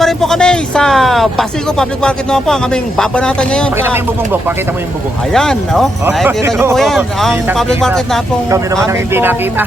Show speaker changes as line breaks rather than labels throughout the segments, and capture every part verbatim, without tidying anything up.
pa rin po kami sa Basico Public Market naman po ang aming babanatan ngayon.
Pakita mo yung bubong, Bok. Pakita mo yung bubong.
Ayan, oh. Nakikita niyo po yan. Ang
Kitang
public
kita.
market na pong
Kami naman ang hindi
pong-
nakita.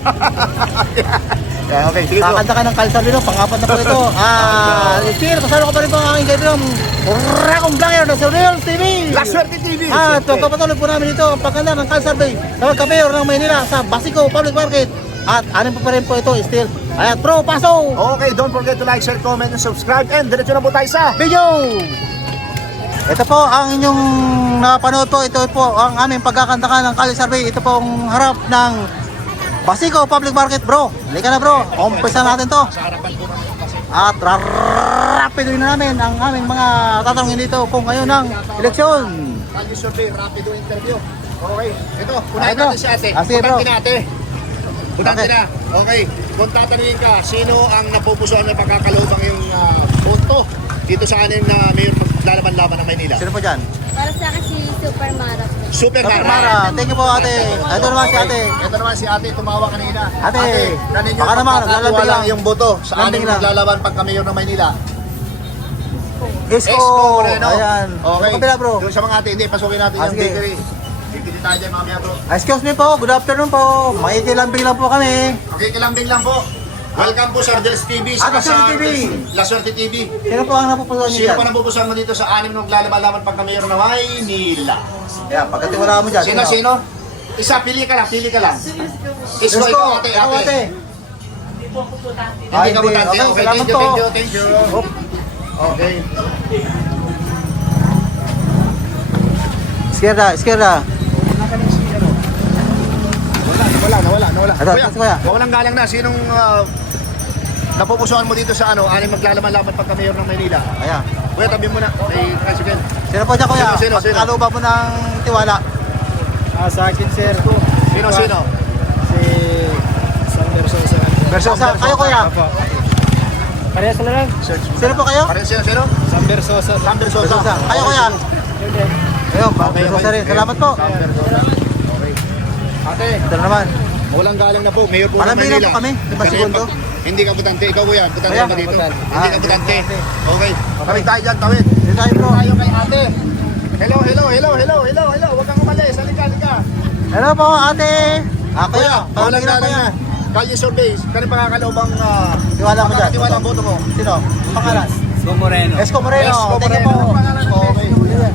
Yeah, okay, sige bro.
Kakanta ka ng Kalsabino, pang-apat na po ito. Ah, Sir, kasama ko pa rin po ang aking kaibigan, Rakong Vlogger na sa Real T V.
La Suerte T V.
At
Siyempre.
pagpapatuloy po namin ito ang pagkanda ng Kalsabay sa Magkapeor ng Maynila sa Basico Public Market. At anin pa pa rin po ito, still. Ayan, bro, paso!
Okay, don't forget to like, share, comment, and subscribe. And diretso na po tayo sa
Video! Ito po ang inyong napanood po. Ito po ang aming pagkakantakan ng Kali Survey. Ito po ang harap ng Basico Public Market, bro. Halika na, bro. Umpisa natin to. At rapidoin na namin ang aming mga tatanungin dito kung ngayon ng eleksyon.
Kali Survey, rapido interview. Okay, ito,
Ay,
unahin
bro.
natin si ate.
Ah, sige, bro.
Unahin natin. Unahin
Okay.
na. Okay, kung tatanungin ka, sino ang napupusuan ng pagkakalobang yung uh, punto dito sa anim na mayor maglalaban-laban ng Maynila?
Sino po dyan?
Para sa akin si Super Mara.
Super
Dr.
Mara.
Mara. Thank you po, ate. Ito naman si ate.
Ito naman si ate, tumawa kanina.
Ate,
naninyo
baka naman, naglalambing
lang
lang.
yung boto sa
Lambing
anim
lang.
maglalaban pagka-mayor ng Maynila.
Isko.
Esko Moreno.
Ayan.
Okay.
Kapila, bro.
Doon sa mga ate, hindi, pasukin natin
Ah,
yung
sige.
bakery. Bibili tayo dyan mamaya bro.
Excuse me po. Good afternoon po. Makikilambing lang po kami.
Okay, kilambing lang po. Welcome po sa Ardels T V.
Ah, La Suerte T V.
La Suerte T V.
Sino po ang napupusuan niyo
Sino
dyan?
pa napupusuan mo dito sa anim na maglalaban-laban pagka-mayor ng Maynila?
Ayan, pagkatiwalaan mo dyan.
Sino, sino? Isa, pili ka lang, pili ka lang. Isko,
Isko.
ikaw ate,
Ikaw,
ate.
Ah,
Hindi ka
hindi.
butante.
Okay,
Okay,
salamat
thank you,
po.
thank you, thank you.
Hop.
Okay.
Izquierda, izquierda.
Wala, nawala, nawala.
Ito,
Kuya,
ito, kuya.
walang galang na. Sinong uh, napupusuan mo dito sa ano, anim maglalaban-laban pagka-mayor ng Maynila?
Ayan.
Kuya, tabi mo na. May tricycle.
Sino po dyan, kuya?
Sino, sino, sino?
Pagkaluba mo ng tiwala.
Ah, sa akin, sir.
Sino, sino?
Si Sam Versosa.
Versosa. Kayo, kuya?
Opo. Parehas na lang.
Sino po kayo?
Pares sino, sino?
Sam Versosa.
Sam Versosa.
Versosa. Kayo, kuya? Ayun,
Okay,
Versosa
okay.
rin. Salamat po.
Sam Versosa. Okay. Ate,
Ito na naman.
walang galang na po. Mayor po ng
Malambing lang
Maynila.
po kami. Di ba,
Kasi
segundo?
pag- Hindi ka butante. Ikaw, kuya. Butante
Kuya,
ka ba dito?
butante.
Hindi
Ah,
ka butante.
hindi
Okay. Tawid tayo dyan, tawid.
Dito tayo, bro.
Tayo kay ate. Hello, hello, hello, hello, hello, hello. Huwag kang umalis. Halika, halika.
Hello po, ate. Ah, kuya.
Kuya, walang
Malambing lang,
galang
kuya.
na. Kalye survey. Kani pakakaloobang uh,
Tiwala mo dyan.
tiwala ang boto mo.
Sino? Pangalan?
Go Moreno.
Esco Moreno.
Esco
Thank you
Moreno.
po.
Okay.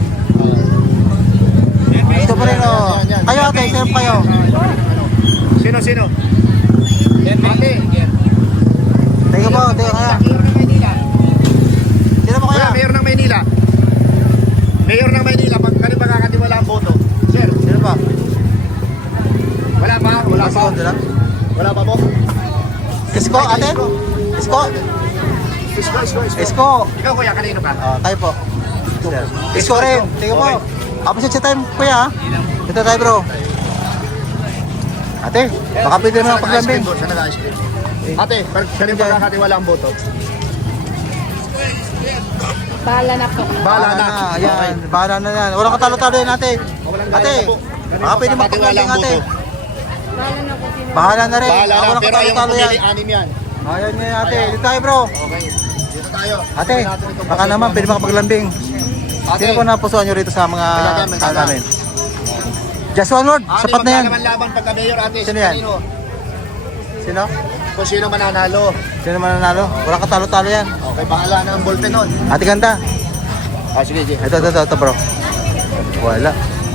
Esco Moreno.
Yan, yan, yan.
Kayo, ate. Sino po kayo?
Sino, sino? Ate.
Thank you po. Thank you, kuya.
Mayor ng Maynila.
Sino po
Kuya,
kaya?
Mayor ng Maynila. Mayor ng Maynila. Pag kani pakakatiwala ang boto. Sir,
Sino pa?
wala pa? Wala pa?
Segundo lang.
Wala pa po?
Isko, ate? Isko?
Isko, isko, isko.
Isko.
Ikaw kuya, kanino ka?
Ah, tayo po. Isko rin. Tingnan mo. Appreciate sa time, kuya. ha? Dito tayo, bro. Ate, baka pwede naman ang paglambing.
Siya nag-ice cream. Ate, kanino pakakatiwala ang boto?
Bahala na po.
Bahala na.
Ayan, bahala na yan. Walang katalo-talo yan, ate.
Walang galang
Ate,
na po.
baka pwede mo
Pakakatiwala
paglambing,
ang
ate.
boto.
Bahala na po. sino-
Bahala na rin.
Bahala na,
Walang
pero yung
katalo-talo yan.
pumili, anim yan.
Ayan yan, ate. Dito tayo, bro.
Okay, dito tayo.
Ate,
Tingnan natin itong
baka
boto.
naman pwede makapaglambing.
Ate,
Sino po napusuan nyo rito sa mga
Maganda, maganda.
tao namin? Just one word,
ate,
sapat na yan.
maglalaban pagka mayor, ate.
Sino yan?
Kanino?
Sino?
Kung sino mananalo.
Sino mananalo? Walang katalo-talo yan.
Okay, bahala na ang ballpen nun.
Ate ganda.
Ah, sige, sige.
Ito, ito, ito, ito, bro. Wala.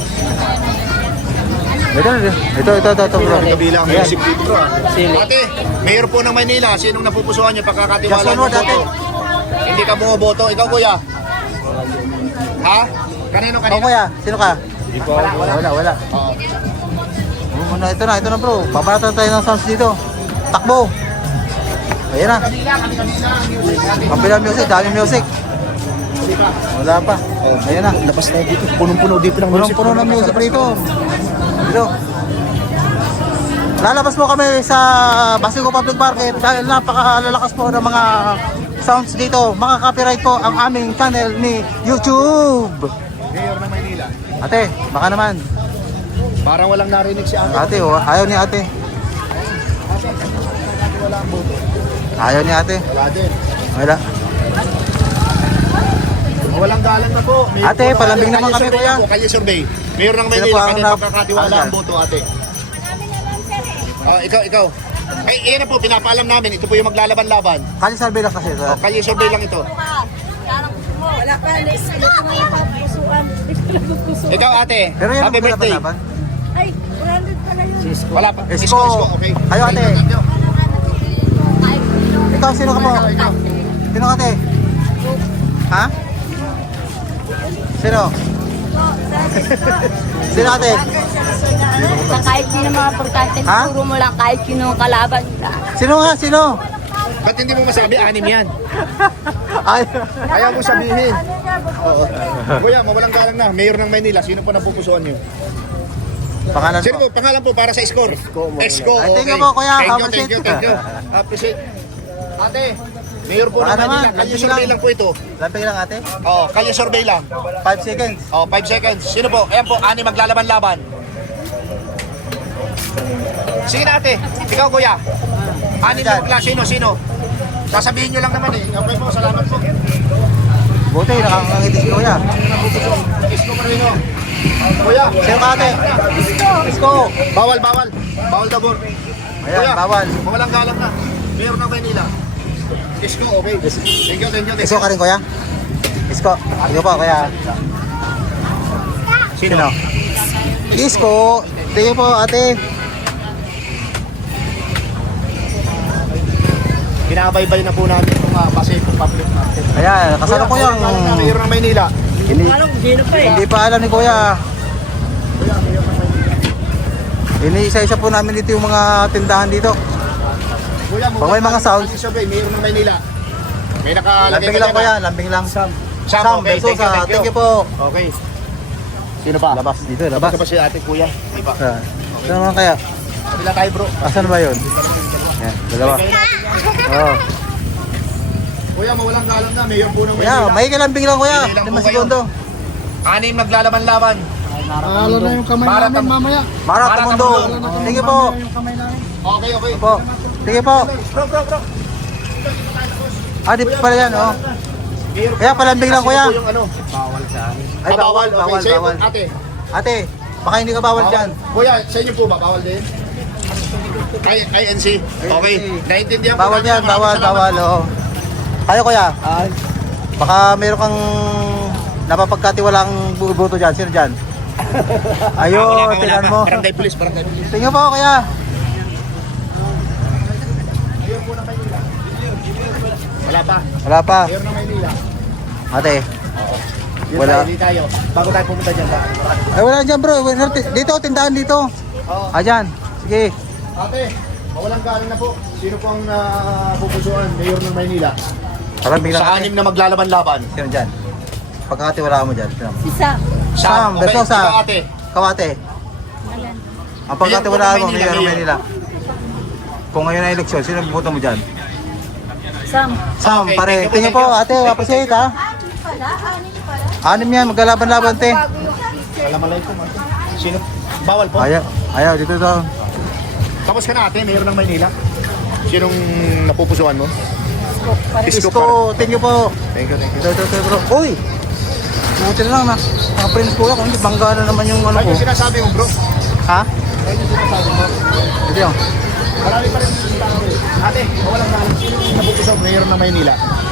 Ito, ito, ito, ito, ito, ito, bro.
Kabilang ang
Ayan.
music dito, bro. Ate, mayor po ng Maynila. Sinong napupusuan niyo pagkakatiwala
Just one word, ate.
Hindi ka bumoboto. Ikaw, kuya. Ha? Kanino,
Ako,
kanino?
kuya. Sino ka?
Wala, wala.
Wala, wala.
Oo.
Oh, ano, ito na, ito na, bro. Babaratan tayo ng sounds dito. Takbo. Ayan na.
Kabila, kami kanina. Music, ate.
Kabilang music, dami music.
Hindi pa.
Wala pa. Ayan na.
Labas tayo dito. Punong-puno dito ng
Punong-puno ng music dito. Dito. Lalabas po kami sa Basico Public Market dahil napakalalakas po ng mga sounds dito. Mga copyright po ang aming channel ni YouTube.
Mayor ng Maynila.
Ate, baka naman.
Parang walang narinig si ate.
Ate, oh, ayaw ni ate.
Wala ang boto.
Ayaw ni ate.
Wala din.
Wala.
Walang galang na po. Mayor
Ate,
po ng-
palambing naman
Kalye
kami,
survey
kuya.
po, Kalye survey. Mayor ng
Sino po
Maynila,
ang
kanya
nap-
pagkakatiwala
Ayan.
ang boto, ate. Oh, ikaw, ikaw. Ay, iyan na po, pinapaalam namin. Ito po yung maglalaban-laban.
Kali survey lang kasi.
Oh,
Sir.
Kalye survey lang ito.
Wala pa, list. Ito mo yung papusuan.
Ikaw, ate.
Pero yan
Happy
ang
birthday.
laban.
Ay, branded pala yun.
Wala pa.
Isko.
Isko, Isko, okay.
Kayo, ate.
Thank you.
Ikaw, sino ka po? Sino ka, ate? Ha? Sino? Sino, ate?
Sa kahit sino mga importante,
Ha?
turo mo lang kahit sino ang kalaban nila.
Sino nga? Sino?
Ba't hindi mo masabi? Anim yan.
Ay,
Ayaw mo sabihin. Oo. Kuya, mawalang galang na. Mayor ng Maynila, sino po napupusuan niyo?
pangalan
Sino
po.
po? Pangalan po para sa score. Esko.
Ay, thank you
okay.
po, kuya.
Thank you,
Appreciate.
thank you, thank you. Appreciate. Ate, Mayor po
Baka
ng Maynila.
naman,
Kalye
lambing
survey
lang.
lang po ito.
Lamping lang, ate.
Oh, kalye survey lang.
five seconds.
Oh, five seconds. Sino po? Ayan po, ani maglalaban-laban. Sige na, ate. Ikaw, kuya. Ani
Dyan.
magla. Sino, sino? Sasabihin nyo lang naman eh. Okay po, salamat po.
Buti, nakakangiti si kuya.
Isko Marino. Kuya.
Sino ka, ate? Isko.
Bawal, bawal. Bawal dabor.
Ayan, bawal.
Mawalang galang na. Mayor ng Maynila. Isko, okay. Thank you, thank you, thank
Isko
you.
ka rin, kuya? Isko. Isko po, kuya. Sino? Isko. Thank you po, ate.
Binabaybay na po namin itong uh, Pacific Public Market.
Ayan, kasama ko yung...
Mawalang galang na, Mayor ng Maynila.
Hindi, hindi pa alam ni kuya. Iniisa-isa po namin dito yung mga tindahan dito.
Kuya,
Pag may mga sounds.
Survey, Mayor ng Maynila. May nakalagay
Lambing
ka
lang
dyan,
kuya,
ah.
lambing lang. Sam.
Sam,
Sam,
okay.
Beso
Thank you,
sa
thank you.
thank you po.
Okay. Sino pa?
Labas dito,
Labas
labas.
ka ba si ate kuya? Iba.
Ah, Saan naman kaya?
Kabila tayo bro.
Asan ba yun? Yan, dalawa. Oo.
Kuya, mawalang galang na. Mayor po ng
Kuya,
Maynila.
may kalambing lang kuya.
Hindi lang
Lima
po kayo.
segundo.
Anim naglalaban-laban.
Halo na yung kamay
Para
namin
tam-
mamaya.
Marat
Marat
Mundo.
Mundo.
Sige po.
Yung kamay namin.
Okay, okay.
Po. Sige po.
Bro, bro, bro.
Ah, di pala yan, oh.
Mayor
Kaya palambing lang, kuya.
Sino po yung ano?
Ay,
Ah,
bawal,
Okay,
bawal,
sa'yo po,
bawal.
Ate.
Ate, baka hindi ka bawal dyan.
Kuya, sa inyo po ba? Bawal din? I N C. Okay. Naintindihan po
Bawal
namin.
yan,
Maraming
bawal,
salamat
bawal,
po.
oo. Kayo kuya, baka meron kang napapagkatiwalang buto dyan. Sino dyan?
Wala
Ayun,
ka, wala
tingnan
ka.
mo.
Barangay Police, Barangay Police.
Tingnan po kuya.
Wala pa.
Wala pa.
Mayor ng Maynila.
Ate,
Dito
Wala.
tayo, dito tayo. Bago tayo pumunta dyan. ba?
ay wala dyan bro. Wala- Dito, tindahan dito.
Oo.
Ah, dyan. Sige.
Ate, mawalang galang na po. Sino po ang napupusuan? Mayor ng Maynila.
Palambing lang.
Sa anim na maglalaban-laban.
Sino dyan? Pagkakatiwalaan mo dyan. Sino?
Si Sam.
Sam,
okay.
Bersosa.
Ikaw, ate.
Kawate. Ang pagkatiwalaan mo,
Mayor
Mayor
ng
ng Maynila. Kung ngayon ay eleksyon, sino ang buto mo dyan?
Sam.
Sam,
Okay,
pare.
thank you po,
Tingnan po,
thank
ate. Appreciate ha. Anim yan, maglalaban-laban te.
Assalamualaikum, ate. Sino? Bawal po.
Ayaw, ayaw, dito daw.
Tapos ka na, ate. Mayor ng Maynila. Sinong napupusuan mo? Isko pa rin.
Isko, thank you po.
Thank you, thank you.
Ito, ito, ito, bro. Uy! Buti na lang na. Mga friends ko kung hindi bangga na naman yung ano
Ano
ko.
yung sinasabi mo, bro?
Ha?
Ano yung sinasabi mo?
Ito yung.
Marami pa rin yung tao eh. Ate, mawalang galang. Sino yung napupusuan? Mayor ng Maynila.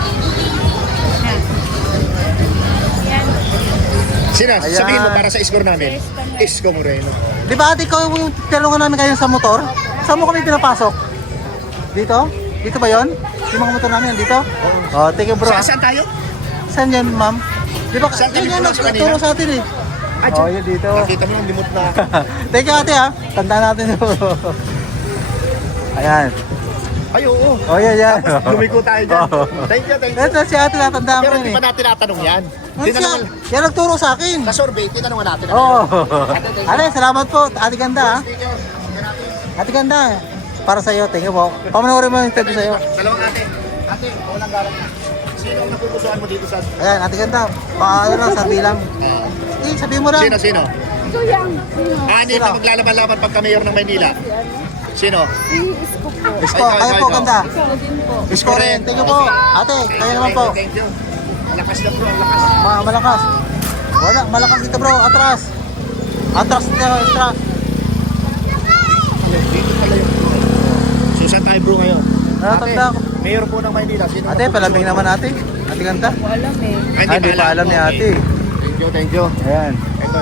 Sina,
Ayan.
sabihin mo para sa score namin. Isko Moreno.
Di ba ate ko yung tinanungan namin kayo sa motor? Saan mo kami pinapasok? Dito? Dito ba yon? Yung mga motor namin dito? Oh, thank you bro.
Sa, saan tayo?
Saan yan ma'am? Di ba?
Saan kami
Yun yan,
pumasok kanina?
nagturo sa atin eh.
Ah,
Oh, yun dito.
Nakita mo yung limot na.
Thank you ate ha. Tandaan natin yun. Ayan.
Ay, oo.
Oh, yan, yan.
Tapos lumiko tayo dyan.
Oh.
Thank you, thank you.
Ito si ate natandaan ko
Pero
yun
di
eh.
pa natin natanong yan.
Ano siya?
Tinanong,
Yan nagturo sa akin.
sa survey, tinanongan natin.
Oo.
Ate, thank you.
Ate, salamat po. Ate ganda ha.
Thank you. Tingnan natin.
Ate ganda. Para sa iyo, thank you po. Pamanoorin mo yung interview sa iyo.
Dalawang ate. Ate, walang galang na. Sino ang napupusuan mo dito sa...
Ayan, ate ganda. Paano lang, sabi lang. Eh, sabi mo lang.
Sino, sino?
Ito yung. Sino?
Anim na maglalaban-laban pagka mayor ng Maynila. Sino?
Si Isko po.
Isko,
Ikaw,
kayo
ikaw,
po,
ikaw.
ganda.
Ikaw din po.
Isko rin. Thank you po. Ate, kayo naman po.
Thank you. Lakas na bro, ang lakas.
Ma malakas. Wala, malakas dito bro. Atras. Atras dito, atras.
Dito pala yung... So saan tayo bro ngayon?
Natatanda ako.
Mayor po ng Maynila. Sino
Ate, palambing naman ate. Ate ganda.
Ko alam eh.
Ay,
Ah, hindi pa alam ni
Okay.
ate.
Thank you, thank you.
Ayan.
Ito.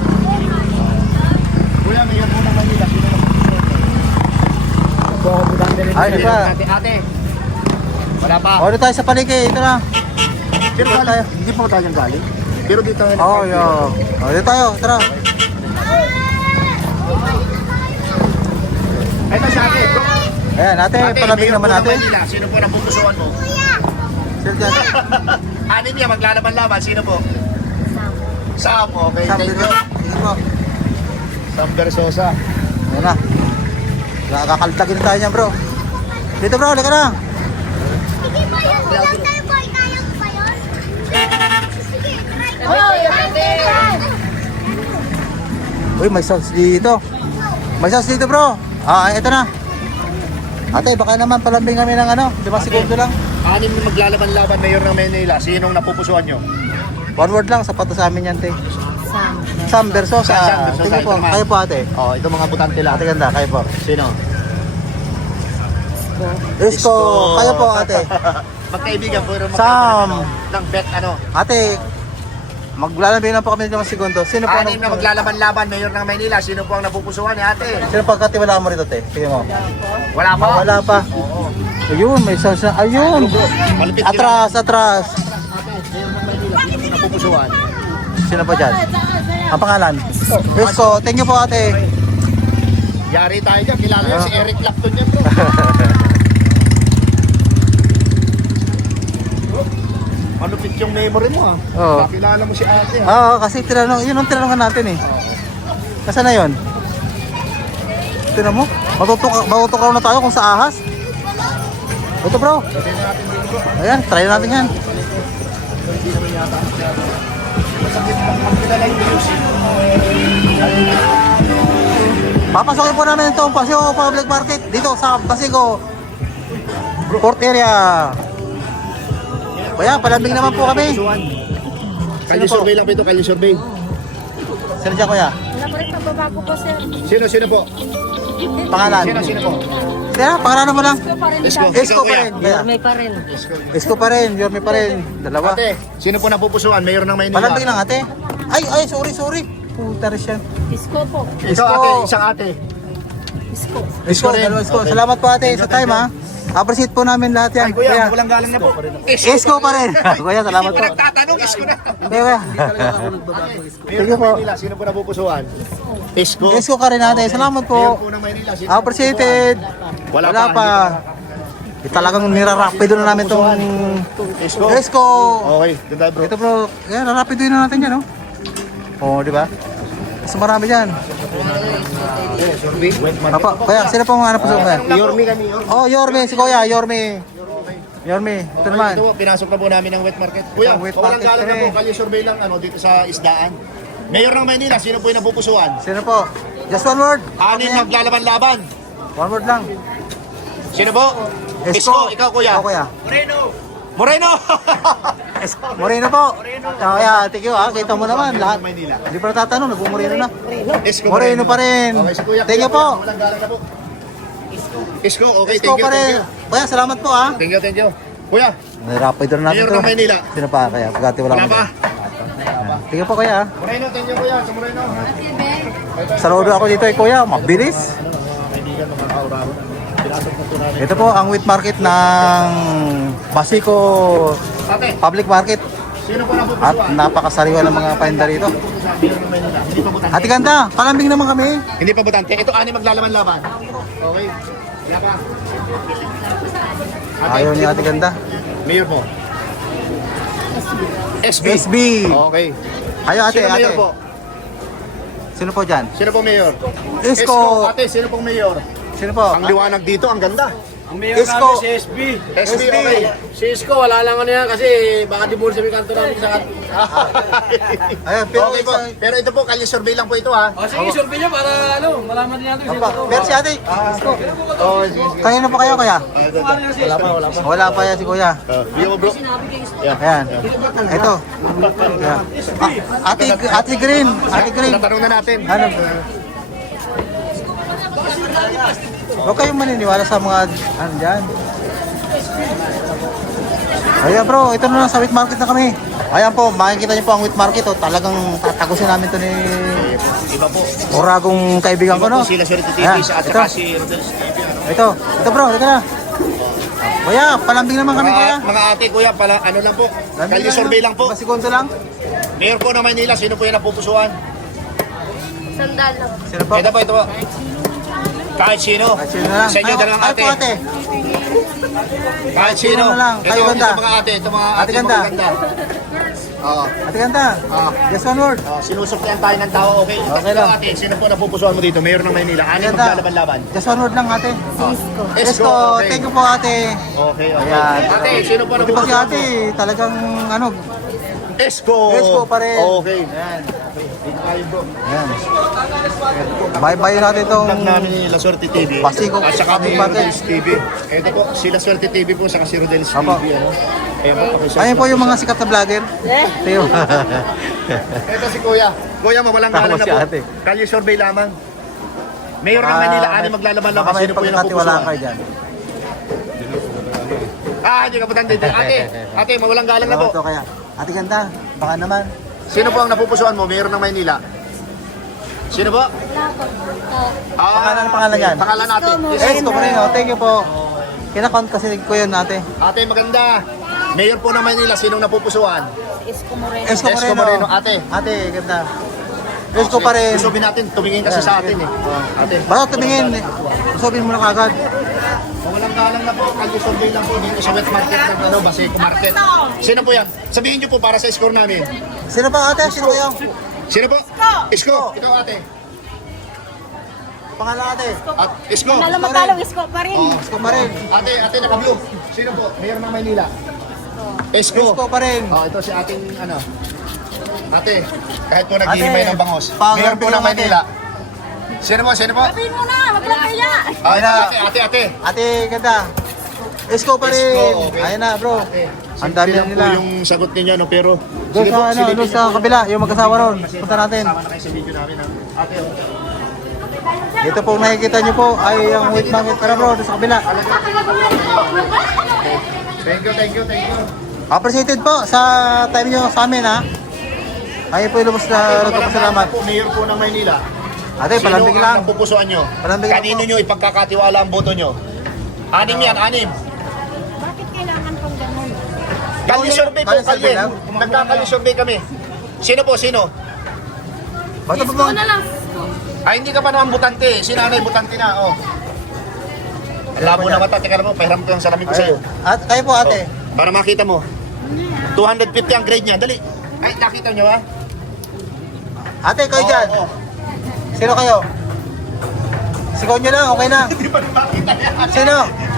Kuya, mayor po ng Maynila. Sino na po?
Ay, di ba?
Ate, ate. Wala pa.
O, dito tayo sa palike. Ito na.
Pero tayo. Hindi po tayo galing. Pero dito tayo.
Oo, oh, yo. O, dito tayo. Tara.
Ito si ate. Bro.
Ayan, ate. Palambing
mayor
naman
po ng
ate.
Maynila. Sino po napupusuan mo?
Sir Jan.
Anim niya, maglalaban-laban. Sino po? Sam. Okay,
Sam,
thank
dito.
you.
Dito po.
Sam Versosa.
Ayan na. Nakakaltagin tayo niyan bro. Dito bro, halika na.
Sige ba yun? Ilang tayo boy? Kaya mo ba yun? Sige, try ko.
Hoy, ate!
Uy, may sauce dito. May sauce dito bro. Ah, ito na. Ate, baka naman palambing kami ng ano, lima segundo lang.
Anim na maglalaban-laban mayor ng Maynila. Sinong napupusuan nyo?
One word lang, sapat na sa amin yan, te.
Sam.
Sam Versosa.
Sam, Sam Versosa,
Sige po,
ito naman.
kayo po ate.
Oh, ito mga butante lang.
Ate ganda, kayo po.
Sino?
Isko, kayo po ate.
Magkaibigan po rin
Sam.
ng bet ano.
Ate, maglalambing lang po kami ng limang segundo. Sino po?
Anim na maglalaban-laban mayor ng Maynila. Sino po ang napupusuan ni ate?
Sino pagkatiwalaan mo rito, te? Sige mo.
Wala pa.
Ah, wala pa. Ayun, may sauce na. Ayun.
Malupit
Atras, atras.
Ate, mayor ng Maynila. Sino po napupusuan?
Sino pa dyan? Ang pangalan? Isko, thank you po ate.
Yari tayo dyan. Kilala yun si Eric Clapton yan bro. Malupit yung memory mo ha.
Oo.
Kakilala mo si ate ha.
Oo, kasi tinanong, yun ang tinanongan natin eh. Kasi na yun? Tinan mo, matutok, matutukaw na tayo kung sa ahas. Ito bro. Ayan, try natin yan. Papasokin po namin itong Paseo Public Market dito sa Basico Port Area. Kaya, palambing naman po kami.
Kali survey lang po ito, kali survey.
Sino dyan kuya?
Wala pa rin pagbabago po, sir.
Sino, sino po?
Pangalan?
Sino, sino po?
Kaya, pangalanan mo lang.
Isko pa rin
Isko.
daw.
Isko pa rin. Kaya,
May pa rin.
Isko pa rin, Yorme pa rin. Dalawa.
Ate, sino po napupusuan? Mayor ng Maynila.
Palambing lang ate. Ay, ay, sorry, sorry. Puta rin siya.
Isko po.
Ito
Isko.
ate, isang ate.
Isko.
Isko,
rin.
dalawa Isko.
Okay.
Salamat po ate sa time ha. Appreciate po namin lahat yan.
Ay kuya, walang galang na po.
Isko pa rin. Kuya, salamat
Hindi
po.
ko nagtatanong, isko na.
Kuya, kuya.
Mayor
Sige
ng
po.
Maynila, sino po napupusuan? Isko.
Isko ka rin ate. Salamat
Mayor
po.
po ng Maynila, sino
Appreciated.
napupusuan? Wala,
Wala pa. Eh, talagang nirarapido na namin tong
Isko.
Isko.
Okay, doon tayo bro.
Ito bro, yan, narapidoin na natin yan, no? Oo, di ba? Mas marami dyan.
Survey.
Apa, kaya, sino pong hanap po sa mga?
Yormi kami, Yormi.
Oh, Yorme, si Kuya, Yorme. Yorme, ito naman.
Ito, pinasok na po namin ang wet market. Kuya,
Ang wet
walang
market
galang na
kami.
po, kali survey lang ano, dito sa isdaan. Mayor ng Maynila, sino po yung napupusuan?
Sino po? Just one word.
Anin maglalaban-laban.
One word lang.
Sino po? Isko, ikaw kuya.
Ikaw, Kuya.
Moreno!
Moreno po. Ah, Kaya, thank you ha. Kita mo naman lahat.
Maynila.
Hindi pa natatanong, nag-Moreno na.
Isko
Moreno pa rin.
Okay, si kuya.
Thank you
kuya,
po.
Walang galang na po. Isko, okay,
Isko
thank you,
pa
thank
rin.
you.
Kuya, salamat po ha.
Thank you, thank you. Kuya,
Nirapido na natin
Mayor
to.
ng Maynila.
Sino pa kaya? Pagkati wala
wala
mo.
pa.
Thank you po kuya.
Moreno, thank you kuya. Sa Moreno.
Saludo ako dito eh kuya. Mabilis.
Kaibigan, mga kauraro. Pinasok na po namin.
Ito po ang wheat market ng Basico
Ate,
Public Market.
sino po
At
napupusuan?
napakasariwa ng mga painda rito.
Mayor ng Maynila. Hindi pa butante.
Ate ganda, palambing naman kami.
Hindi pa butante. Ito, ani maglalaban-laban. Okay. Wala pa. Ate,
Ayaw ni ate ganda.
Mayor mo. S B.
S B.
Okay.
Ayaw ate,
Sino
ate.
mayor po?
Sino po dyan?
Sino po mayor?
Isko.
Ate, sino pong mayor?
Sino po?
Ang liwanag dito, ang ganda.
Ang mayor
Isko.
namin si S B.
S B, okay.
Si Isko, wala lang ano yan kasi baka dibulsa yung kanto namin sa kanto.
Ayan, pero
Okay po.
isa-
Pero ito po, kalye survey lang po ito ha.
O sige, survey nyo para ano, malaman din natin
Apa,
kung
pero si ate, Isko.
Oh, sige, sige.
Kanino pa kayo kaya?
wala pa, wala pa.
Wala pa yan si kuya.
Uh, bigyan mo bro. Yan.
Ayan. Ito. Ayan. Ah, ate, ate Green. Ate Green.
Tatanong na natin.
Ano? Huwag kayong maniniwala sa mga ano dyan. Ayan bro, ito na lang sa wheat market na kami. Ayan po, makikita niyo po ang wheat market. Oh. Talagang tatagusin namin to ni
Iba po.
Oragong kaibigan ko,
Iba
no?
po sila Swerte T V
Ayan,
sa at
ito.
saka si Rodels T V. ano?
Ito, ito bro, ito na. Kuya, palambing naman kami kuya.
Mga, mga ate, kuya, pala, ano lang po. Kalye survey lang po.
Iba segundo lang.
Mayor po ng Maynila, sino po yung napupusuan?
Sandal lang.
Sino po?
Ito po, ito po. Kahit sino.
Kahit sino na lang.
Sa inyo,
Ay,
dalawang
ay
ate.
po ate.
Kahit sino.
na lang,
Ito,
kayo
ito
ganda.
mga ate, ito mga
Ate
ate
ganda.
mga ganda. Oo.
Ate ganda.
Ah.
Just one word.
Oh, sinusuklian tayo ng tao, okay?
Okay
Ito,
lang.
ate, sino po napupusuan mo dito? Mayor ng Maynila. Ano yung
Ganda.
maglalaban-laban?
Just one word lang ate.
Isko.
Esko,
okay.
thank you po ate.
Okay, okay.
Ayan.
Ate, sino po
Buti pa si
napupusuan
ate,
mo?
talagang ano,
Esko.
Esko pa rin.
Okay. Ayan. Okay. Dito tayo bro.
ayan. Bye-bye natin itong
Vlog namin ni La Suerte T V.
Basiko.
At saka po yung
Basiko.
Rodels T V. Ito po, si La Suerte T V po, saka si Rodels T V.
Apo.
Ano? Ayan po, pakisearch
Ayun po
lang
yung mga sikat na vlogger. Tiyo.
Ito si Kuya. Kuya, mawalang
Tama
galang na
si
po.
ate.
Kalye survey lamang. Mayor ng Manila, ani maglalaban lang.
Baka may
Sino po yung
pagkakatiwalaan
napupusuan?
kayo dyan.
Ah, hindi ka putang dito. Ate, ate, mawalang galang na po.
Ito kaya. Ate ganda, baka naman.
Sino po ang napupusuan mo? Mayor ng Maynila. Sino po? Ah,
Pangalan, pangalan yan.
Pangalan natin.
Isko
Yes.
Esko pa rin, oh. Thank you po. Kinakount kasi ko yun ate.
Ate, maganda. Mayor po ng Maynila, sinong napupusuan?
Isko Moreno.
Esko pa
Esko
rin,
Moreno,
oh.
ate.
Ate, ganda. Esko pa rin.
Usubin natin, tumingin kasi sa atin eh. Ate.
Basta tumingin, usapin mo na kagad.
Walang galang na po, kalye survey lang po dito sa wet market ng ano, Basiko Market. Sino po yan? Sabihin niyo po para sa score namin.
Sino ba ate? Sino kayo?
Sino po? Isko. Ikaw ate.
Pangalan ate?
At Isko.
Lalo matalo, Isko pa rin.
Oh,
Esko pa rin.
ate, ate naka-blue. Sino po? Mayor ng Maynila. Isko.
Esko pa rin.
Oh, ito si ating ano. Ate, kahit po naghihimay
Ate,
ng bangos.
pangalan
Mayor po
po
ng
lang, ate.
Maynila. Sino po? Sino po?
Sabihin mo na, wag lang kaya.
Ah, ate, ate, ate.
Ate, ganda. Esko pa rin.
Esko, okay.
Ayun na bro. Ang dami
Simple lang
nila.
po yung sagot ninyo, no? Pero...
Doon
Sige
sa,
po,
ano,
silipin
doon
niyo
sa
po.
kabila, yung magkasawa ron. Punta natin.
Sama na kayo sa video namin. ha? Ate, oh.
Ito pong nakikita nyo po ay ang wheat market. Tara bro, doon sa kabila.
Thank you, thank you, thank you.
Appreciated po sa time nyo sa amin ha. Kayo po yung lubos na nagpapasalamat.
Po, Mayor po ng Maynila.
Ate, palambing
Sino
lang.
ang napupusuan nyo?
Palambing lang
Kanino
po.
nyo ipagkakatiwala ang boto nyo? Anim yan, anim.
Bakit kailangan pang ganun?
Kalye survey po,
Kalye survey
kalye.
lang?
Nagkakalye survey kami. Sino po, sino?
Basta po
Isko
po.
na lang.
Ay, hindi ka pa naman butante. Si nanay butante na, oh. Ang labo na mata. Teka lang po, pahiram ko yung salamin ko sa'yo.
At kayo po ate.
Para makita mo. two fifty ang grade niya. Dali. Ay, nakita nyo ha?
Ate, kayo
Oo,
dyan.
oo.
Sino kayo? Sigaw nyo lang, okay na.
Hindi pa rin makita yan.
Sino?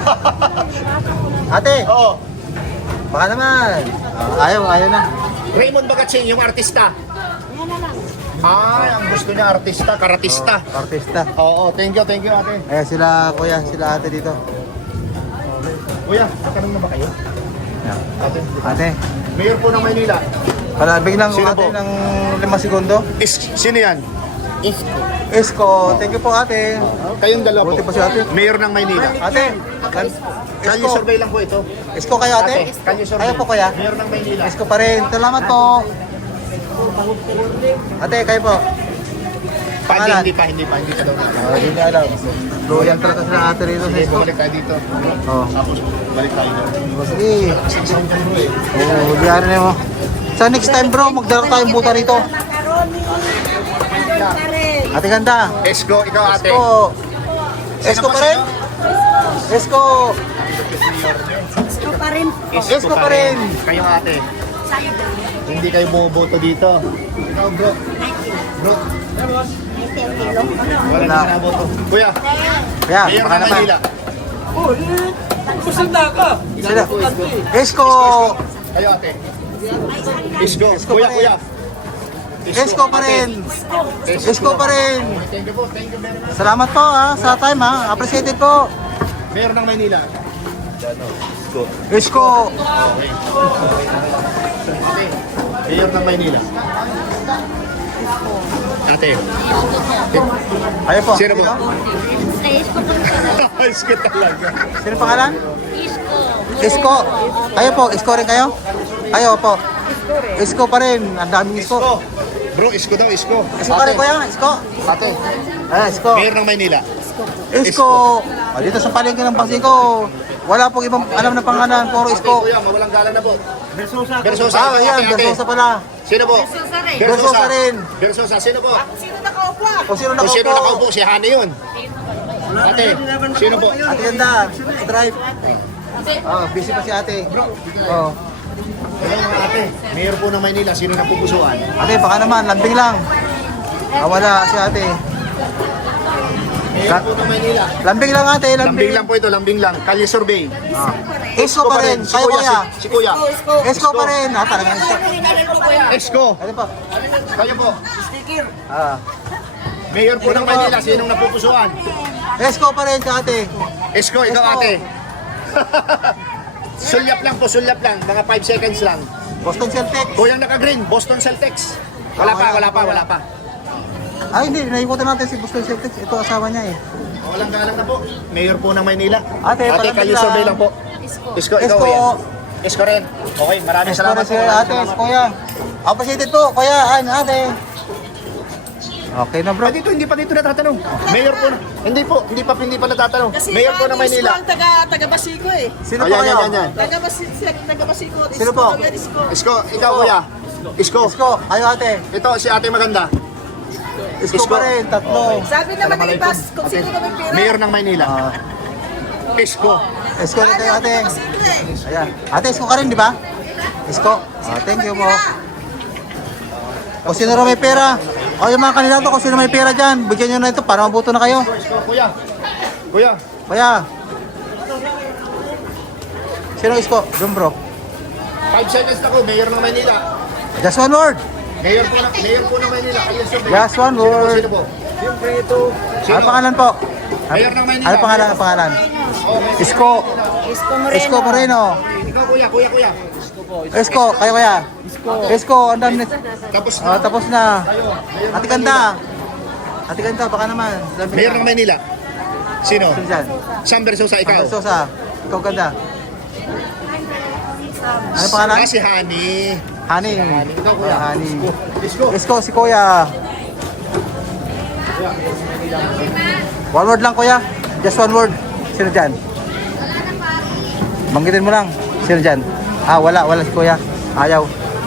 Ate,
Oo.
baka naman. Ah, ayaw, ayaw na.
Raymond Bagatsing, yung artista.
Yan na lang.
Ay, ang gusto niya artista, karatista.
Artista.
Oo, thank you, thank you ate.
Ayan sila kuya, sila ate dito.
Kuya, tatanong na ba kayo?
Ayan.
Ate.
Ate,
Mayor po ng Maynila.
palabig lang
Sino
ate
po?
ng lima segundo.
Is, sino yan?
Esko, thank you po ate.
Kayong dalawa po.
Buti pa si ate.
Mayor ng Maynila.
Ate, kan-
Kalye
Esko,
survey lang po ito.
Esko kayo ate?
Ate, kalye survey.
Kayo po kuya?
Mayor ng Maynila.
Esko pa rin. Salamat po. Ate, kayo po.
Pa, hindi,
Pangalan?
hindi pa, hindi pa, hindi ka daw na.
Oh, hindi niya alam. Loyal talaga sila ate rito sa
Sige,
Esko.
bumalik tayo dito.
Oh,
Tapos, balik tayo dito.
sige.
Sisang ka bro eh.
Oh, diyan na mo. Sa next time bro, magdala tayong buta rito.
Macaroni. Andun pa rin.
Ate ganda.
Esko, ikaw ate.
Esko. Esko pa rin? Esko.
Isko pa rin.
Esko pa rin.
Kayo ate.
Sa'yo din.
Hindi kayo bumoboto dito. Ikaw bro. Bro.
Ito yung kilo.
Wala na sinaboto. Kuya,
Kaya,
Mayor
baka
ng
naman.
Manila.
Pupunta ka.
Sino? Esko.
Kayo ate. Isko.
Isko
Kuya,
pa rin.
kuya.
Esko pa rin. Esko pa rin.
Thank you po, thank you very much.
Salamat po ha, sa time ha. Appreciated po.
Mayor ng Maynila.
Esko.
Ate, Mayor ng Maynila. Ate.
Kayo po.
Sino po?
Isko po siya.
Isko talaga.
Sino pangalan?
Isko.
Esko. Kayo po, Esko rin kayo? Kayo po. Esko pa rin. Ang daming Esko.
Isko. Bro, Isko daw, Isko.
Esko pa rin kuya, Esko.
Ate.
Ah, Esko.
Mayor ng Maynila.
Esko. Ah, dito sa palengke ng Basico, wala pong ibang alam na pangalan, puro Esko.
Kuya, mawalang galang na po. Bersosa. Bersosa.
Ah,
Ate,
ayan,
ate.
Bersosa pala.
Sino po?
Bersosa rin.
Bersosa. Sino po?
Sino nakaupo?
Kung sino
Kung sino
nakaupo.
nakaupo, si Hani yun. Ate, sino po?
Ate ganda, drive. Ah, busy pa si ate. Oh.
Hello mga ate. Mayor po ng Maynila, sino na pupusuan?
Ate, baka naman, lambing lang. Ah, wala si ate.
Mayor po ng Maynila.
Lambing lang ate,
Lambing
lambing.
lang po ito, lambing lang. Kalye survey.
Esko pa rin,
Si
kayo
kuya,
kuya.
si, si kuya.
Esko pa rin. Ah, talagang Esko.
Esko.
Ano pa?
Kayo po.
Ah.
Mayor po ng Maynila, sinong napupusuan?
Esko pa rin sa ate.
Esko, ikaw
Esko.
ate. Sulyap lang po, sulyap lang. Mga five seconds lang.
Boston Celtics.
Kuyang naka-green, Boston Celtics. Wala pa, wala pa, wala pa.
Ay, hindi. Naikutan natin si Boston Celtics. Ito asawa niya eh.
Walang galang na po. Mayor po ng Maynila.
Ate,
ate
palambing
kayo
lang.
survey lang po. Esko, ikaw
Esko.
yan. Esko rin. Okay, maraming
Esko
salamat
rin si
po.
ate, kuya. Appreciated po, kuya. Ay, ate. Okay na bro.
Ah, dito, hindi pa dito natatanong. Mayor po, na- hindi po, hindi pa, hindi pa natatanong.
Kasi
Mayor po ng Maynila.
Isko ang taga, taga Basico eh.
Sino po
Ayan,
kayo?
yan, yan, yan.
Taga Basico, taga Basico.
Sino po?
Yan, Isko.
Isko, ikaw kuya. Isko.
Esko, kayo ate.
Ito, si ate maganda.
Esko
Isko.
pa rin, tatlo.
Sabi naman ng iba, kung sino ka may pera.
Mayor ng Maynila.
Ah,
Isko.
Esko rin kayo ate.
Taga Basico eh.
Ayan. Ate, Esko ka rin, di ba? Esko. Ah, thank you po. Kung sino rin may pera, o yung mga kandidato, kung sino may pera dyan, bigyan nyo na ito para mabuto na kayo.
Isko, kuya. Kuya.
Kaya. Sino Esko? Doon bro.
Five seconds na ko, Mayor ng Maynila.
Just one word.
Mayor po, na, Mayor po ng Maynila. Ayun, sir.
Just one
Sino po,
word.
sino po? Sino?
Ano pangalan po?
Mayor ng Maynila.
Ano pangalan? Ano pangalan?
Okay.
Isko.
Isko Moreno.
Isko Moreno.
Ikaw kuya, kuya, kuya.
Isko, kayo kaya? Isko, ang dami na.
Tapos
Oh, tapos na. Ate Ganda. Ate Ganda, baka naman. Sabi
Mayor
na.
ng Maynila. Sino?
Sino dyan?
Sam Bersosa, ikaw.
Ang Sosa. Ikaw ganda. Ano pangalan?
Ah, si Hani.
Hani.
Ikaw kuya.
Ah, Hani.
Isko.
Isko, si Kuya. One word lang kuya. Just one word. Sino dyan? Banggitin mo lang. Sino dyan? Ah, wala. Wala si kuya. Ayaw.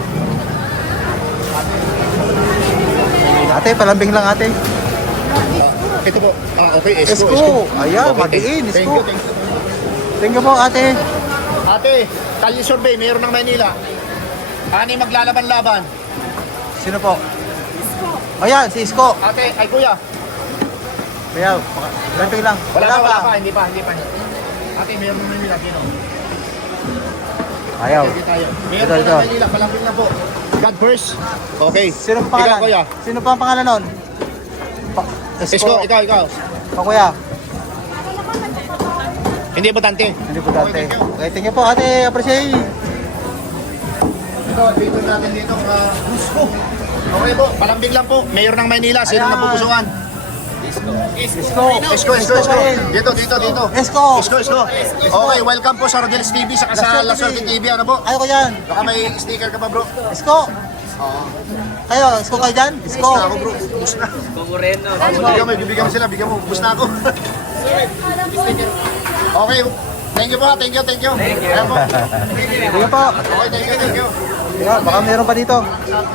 Ate, palambing lang ate.
Ah, ito po. Ah, okay, Isko.
Isko. Ayan,
Okay,
madiin,
thank
Isko.
you, thank you.
Thank you po ate.
Ate, Kalye Survey, Mayor ng Maynila. Hani maglalaban-laban.
Sino po? Ayan, si Isko.
Ate, ay kuya.
Kaya, palambing lang.
Wala, pa, wala pa. Hindi pa, hindi pa. Ate, Mayor ng Maynila, sino?
Ayaw.
Sige tayo. Mayor
Ito,
po
ito.
ng Maynila, palambing na po. God first. Okay.
Sino ang pangalan?
Ikaw, kuya.
Sino pa ang pangalan nun? Pa-
Isko, ikaw, ikaw.
O kuya.
Hindi butante.
Hindi po dati.
Okay, thank you.
Okay, thank you po ate. Appreciate.
Ito, dito natin dito. Uh, Gusto. Okay po, palambing lang po. Mayor ng Maynila, sino
Ayan.
napupusuan?
Isko.
Isko, Isko, Isko.
pa rin.
Dito, dito, dito.
Isko.
Isko, Isko. Okay, welcome po sa Rodel's T V, saka sa
Laswerte
Laswerte
T V.
T V. Ano po?
Ayaw ko yan.
Baka may sticker ka pa, bro.
Isko. Kayo, Isko kayo dyan? Isko.
Bus na ako, bro. Bus na. Bigyan mo, bibigyan mo sila. Bigyan mo. Bus na ako. Okay. Thank you po. Thank you, thank you. Ayan po.
Thank you po.
Okay, thank you, thank you.
Yeah, baka meron pa dito.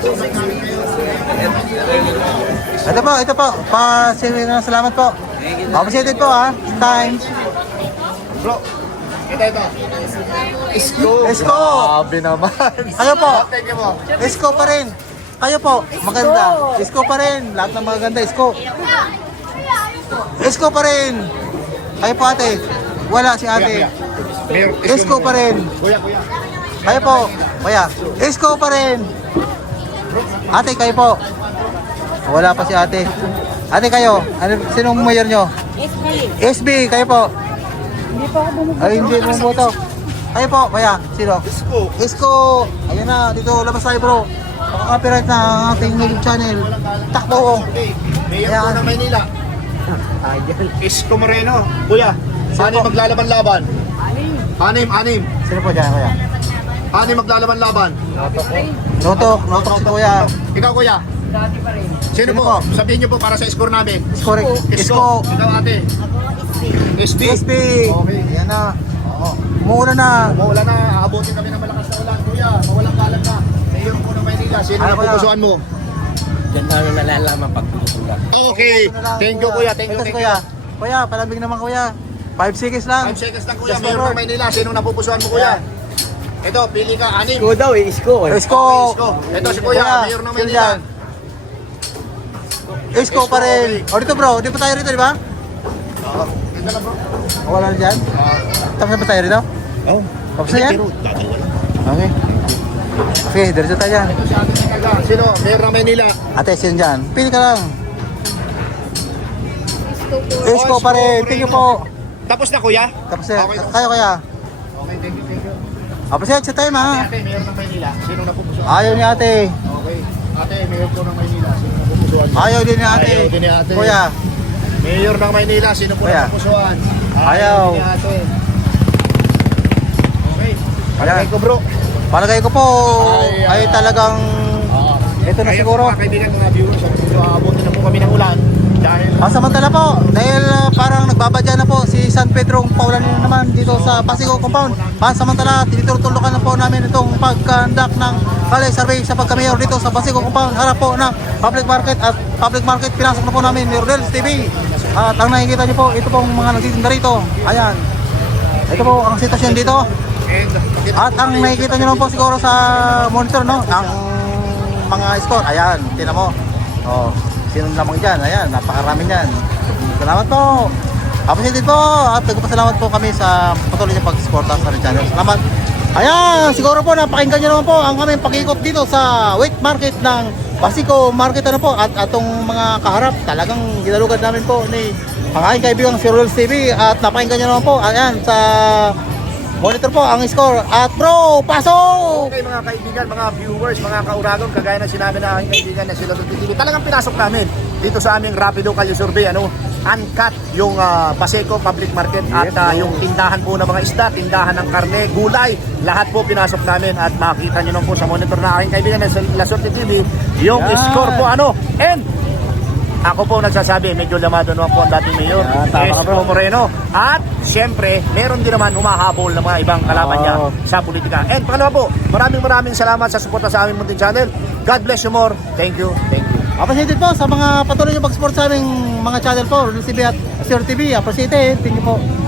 Ito po, ito po. Pa, salamat po. Appreciated po ha. Time.
Bro, ito, ito. Isko.
Isko.
Grabe naman.
Kayo po.
Thank you po.
Isko pa rin. Kayo po. Maganda. Isko pa rin. Lahat ng mga ganda. Isko. Isko pa rin. Kayo po ate. wala si ate.
Kuya, Mayor
Isko pa rin.
Kuya, kuya.
Kayo po, kuya. Isko pa rin. Ate, kayo po. Wala pa si ate. Ate kayo, ano, sinong mayor nyo?
S B.
S B, kayo po.
Hindi pa ako bumubuto.
Ay, hindi mo boto. Kayo po, kuya. Sino?
Isko.
Isko. Ayun na, dito labas tayo bro. Baka-copyright na ang ating YouTube channel. Takbo ko.
Mayor
Ayan.
po ng Maynila. Isko Moreno. Kuya, saan yung maglalaban-laban?
Aling.
Anim, anim.
Sino po dyan, kuya?
Anim maglalaban-laban.
Notok, notok si kuya.
Ikaw, kuya.
Dati pa rin.
Sino
Sino
po?
po?
Sabihin niyo po para sa score namin.
Isko, Isko.
Isko. Ikaw, ate. S B.
S B.
Okay.
Ayan na. Oo. Umuulan na.
Mawala na, aabutin kami ng malakas na ulan. Kuya, mawalang kalan na. Mayor po ng Maynila. Sino
Ano
na
ba?
pupusuan mo?
Diyan namin malalaman pag pinusulat.
Okay. Thank you, kuya. Thank you,
Ito si
thank
kuya.
you.
Kuya, palambing naman kuya. five seconds lang.
five seconds lang, kuya.
Just
Mayor
forward.
ng Maynila. Sino na pupusuan mo, kuya? Ito, pili ka. Anim.
Isko daw eh, isko eh.
Isko.
Okay, Isko. Ito si kuya,
Kuya,
Mayor ng
sino
Maynila.
dyan? Isko pa rin. O dito bro, di pa tayo rito, di ba?
Oo. Ito na, bro.
O wala na dyan? Tapos na ba tayo rito?
Oh.
Tapos na yan?
Pero, dadalawa lang.
Okay. Okay, diretso tayo dyan.
Ito si ate Tinaga. Sino? Mayor ng Maynila.
Ate, sino dyan? Pili ka lang.
Isko po.
Isko pa rin. Thank you po.
Tapos na, kuya?
Tapos na.
Okay,
Kayo kaya?
Okay, thank you, thank you.
Tapos yan, sa time ha.
Ate, Mayor ng Maynila. Sino na pupusuan?
Ayaw ni ate.
Okay. Ate, Mayor po ng Maynila. Sino na pupusuan?
Ayaw din ni ate.
Ayaw din ni ate.
Kuya.
Mayor ng Maynila. Sino po
Kuya.
na pupusuan?
Ayaw.
din ni ate. Okay.
Ayan.
Palagay ko, bro.
Palagay ko po
Ay,
ay
ah.
talagang ito na
Kaya
siguro.
po, mga kaibigan, mga viewers, so, aabutin na po kami ng ulan dahil
Pansamantala po, dahil uh, parang nagbabadya na po si San Pedro paulan na naman dito sa Pasigo Compound. Pansamantala, tinutulukan na po namin itong pagkandak ng Kalye Survey sa pagkamayor dito sa Pasigo Compound. Harap po ng public market at public market pinasok na po namin ni Rodels T V. At ang nakikita niyo po, ito pong mga nagtitinda rito. Ayan. Ito po ang sitwasyon dito.
and
At ang nakikita nyo naman po siguro sa monitor, no? Ang mga score. Ayan, tinan mo. Oh, sino lamang dyan? Ayan, napakarami dyan. Salamat po. Appreciated po. At nagpasalamat po kami sa patuloy niya pag-suporta sa ating channel. Salamat. Ayan, siguro po napakinggan nyo naman po ang aming pag-ikot dito sa wet market ng Basico Market. Ano po? At atong mga kaharap, talagang ginalugad namin po ni ang aking kaibigang si Rodels T V. At napakinggan nyo naman po. Ayan, sa monitor po ang score. At bro, pasok!
okay mga kaibigan, mga viewers, mga kauragon, kagaya ng sinabi na aking kaibigan na sila T V, talagang pinasok namin dito sa aming Rapido Kalye Survey, ano, uncut yung uh, Paseco Public Market at uh, yung tindahan po ng mga isda, tindahan ng karne, gulay, lahat po pinasok namin at makita nyo naman po sa monitor na aking kaibigan na La Suerte T V, yung
Yan.
score po ano, and ako po nagsasabi, medyo lamado naman po ang dating mayor,
Yan, tama ka, bro.
Isko Moreno. At syempre, meron din naman humahabol ng mga ibang kalaban niya
Oo.
sa politika. And pangalawa po, maraming maraming salamat sa suporta sa aming munting channel. God bless you more. Thank you, thank you.
Appreciated po sa mga patuloy yung pag-support sa aming mga channel po, Rodels T V at Sir T V. Appreciated. Thank you po.